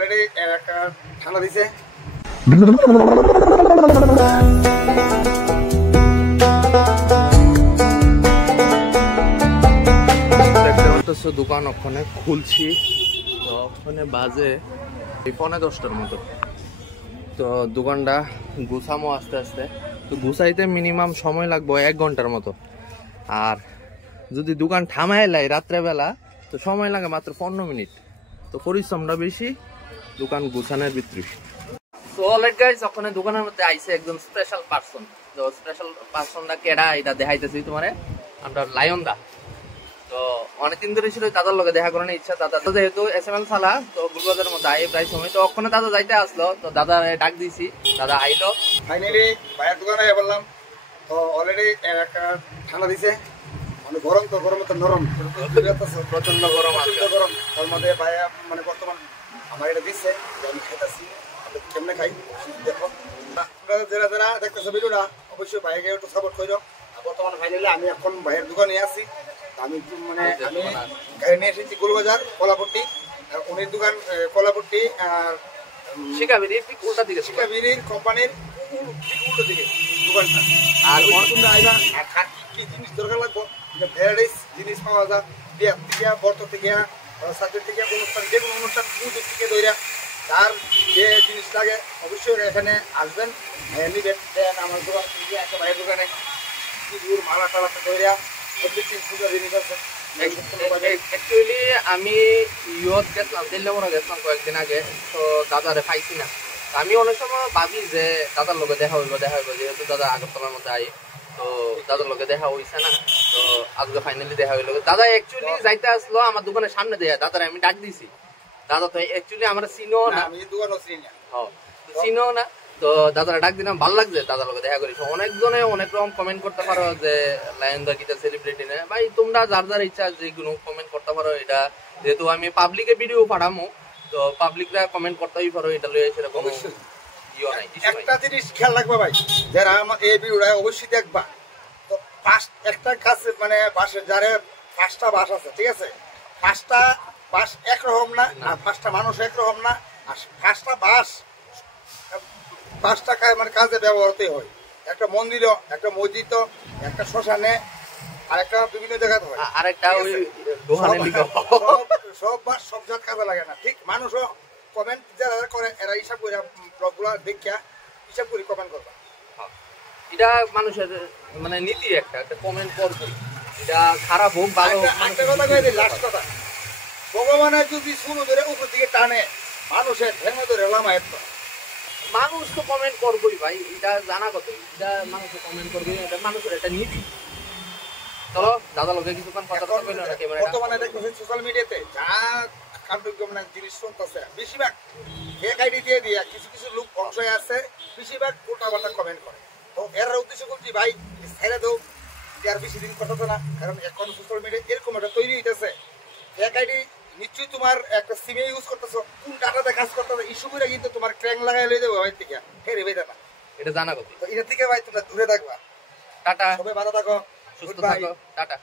Already একটা ঠান্ডা দিছে। দোকান ওখানে খুলছি, তো ওখানে বাজে 10:45 মতো। তো দোকানটা গুছামো আস্তে আস্তে। তো গুছাইতে মিনিমাম সময় লাগবে 1 ঘন্টার মতো। আর যদি দোকান থামাই লাই রাত্রেবেলা তো সময় লাগে মাত্র 15 মিনিট। তো পরিশ্রমটা বেশি দোকান গুছানোর ভিতরে। তো অলরেডি গাইস ওখানে দোকানের মধ্যে আইছে একজন স্পেশাল পারসন। তো স্পেশাল পারসনটা কেডা এটা দেখাইতেছি তোমারে, আমরা লায়ন দা। তো অনেকদিন ধরে ছিল দাদার লগে দেখা করার ইচ্ছা। দাদা তো যেহেতু এসএমএল সালা, তো গুলবাজারের মধ্যে আই প্রায় সময়। তো ওখানে দাদা যাইতে আসলো, তো দাদা ডাক দিয়েছি, দাদা আইলো। ফাইনালি ভাইয়ের দোকানে বললাম। তো অলরেডি একটা ঠান্ডা দিছে, মানে গরম তো গরম তো নরম, প্রচন্ড গরম আছে। গরম তার মধ্যে ভাইয়া মানে বর্তমান আমার এটা দিচ্ছে, আমি খাইতেছি। কেমনে খাই দেখো, যারা যারা দেখতেছো ভিডিওটা অবশ্যই ভাইকে একটু সাপোর্ট করো। বর্তমানে ফাইনালি আমি এখন ভাইয়ের দোকানে আছি। আমি মানে আমি গাড়ি নিয়ে এসেছি গোলবাজার কলাপট্টি, উনির দোকান কলাপট্টি আর শিকাবিরির ঠিক উল্টা দিকে, শিকাবিরির কোম্পানির ঠিক উল্টো দিকে দোকানটা। আর তোমরা আইবা আর কি জিনিস দরকার লাগবে, ভ্যারাইটিস জিনিস পাওয়া যায়। বিয়া থেকে বর্ত থেকে সার্টিফিকেট থেকে অনুষ্ঠান, যে কোনো অনুষ্ঠান পুজো থেকে দইরা তার যে জিনিস লাগে অবশ্যই এখানে আসবেন, নিবেন। দেন আমার দোকান থেকে একটা ভাইয়ের দোকানে পুজোর মালা টালা দইরা প্রত্যেকটি পুজোর জিনিস আছে। অ্যাকচুয়ালি আমি ইয়ত গেছিলাম, দিল্লিমরা গেছিলাম কয়েকদিন আগে। তো দাদারে পাইছি না। আমি অনেক সময় ভাবি যে দাদার লগে দেখা হইব, যেহেতু দাদা আগরতলার মধ্যে আই। তো দাদার লগে দেখা হইছে না, তো আজকে ফাইনালি দেখা হইল। দাদা অ্যাকচুয়ালি যাইতে আসলো আমার দোকানের সামনে দিয়ে, দাদারে আমি ডাক দিছি। দাদা তো অ্যাকচুয়ালি আমরা চিনো না, আমি দোকানও চিনি না, চিনো না। তো দাদারা ডাক দিলাম, ভালো লাগছে দাদার লগে দেখা করেছি। অনেকজনে অনেক রকম কমেন্ট করতে পারো যে লায়ন দা কিটা সেলিব্রিটি না ভাই, তোমরা যার যার ইচ্ছা যে কোনো কমেন্ট করতে পারো। এটা যেহেতু আমি পাবলিকে ভিডিও পাঠামো, তো পাবলিকরা কমেন্ট করতেই পারো, এটা লইয়া সেরকম ইয়ে নাই। একটা জিনিস খেয়াল রাখবা ভাই, যারা আমার এই ভিডিওটা অবশ্যই দেখবা। তো একটা কাছে মানে বাসে যারা 5টা বাস আছে, ঠিক আছে, 5টা বাস একরকম না, আর 5টা মানুষ একরকম না। আর 5টা বাস 5টা মানে কাজে ব্যবহৃতই হয়। একটা মন্দিরও, একটা মসজিদও, একটা শ্মশানে, আর একটা বিভিন্ন জায়গায় হয়, আর একটা ওই দোকানের দিকে সব বাস সব জায়গায় কাজে লাগে না। ঠিক মানুষও কমেন্ট যারা করে এরা হিসাব করে ব্লগগুলো দেখিয়া হিসাব করে কমেন্ট করবা। এটা মানুষের মানে নীতি, একটা কমেন্ট করবে। এটা খারাপ হোক ভালো হোক, একটা কথা কই দিই, লাস্ট কথা, ভগবানের যদি শুনো ধরে উপর দিকে টানে, মানুষের ভেঙে ধরে লামায় মানুষ তো কমেন্ট করবোই ভাই, এটা জানা কথা। এটা মানুষ কমেন্ট করবে, এটা মানুষের একটা নীতি। চলো দাদা লোকে কিছুক্ষণ কথা বলবেন না। ক্যামেরা বর্তমানে দেখতেছেন সোশ্যাল মিডিয়াতে যা কার্যক্রম মানে জিনিস শুনতেছে, বেশিরভাগ ফেক আইডি দিয়ে দিয়া কিছু কিছু লোক অংশ আছে, বেশিরভাগ উল্টাপাল্টা কমেন্ট করে। তো এর উদ্দেশ্য করছি ভাই ছেড়ে দাও, আর বেশি দিন কথা না। কারণ এখন সোশ্যাল মিডিয়া এরকম একটা তৈরি হইতেছে, ফেক আইডি নিশ্চয়ই তোমার একটা সিমে ইউজ করতেছো, কোন ডাটাতে কাজ করতেছো, ইস্যু করে কিন্তু তোমার ক্র্যাং লাগাই লই দেবো ভাই থেকে হেরে বেঁধে না। এটা জানা কথা। তো এটা থেকে ভাই তোমরা দূরে থাকবা। টাটা, সবাই ভালো থাকো, সুস্থ থাকো, টাটা।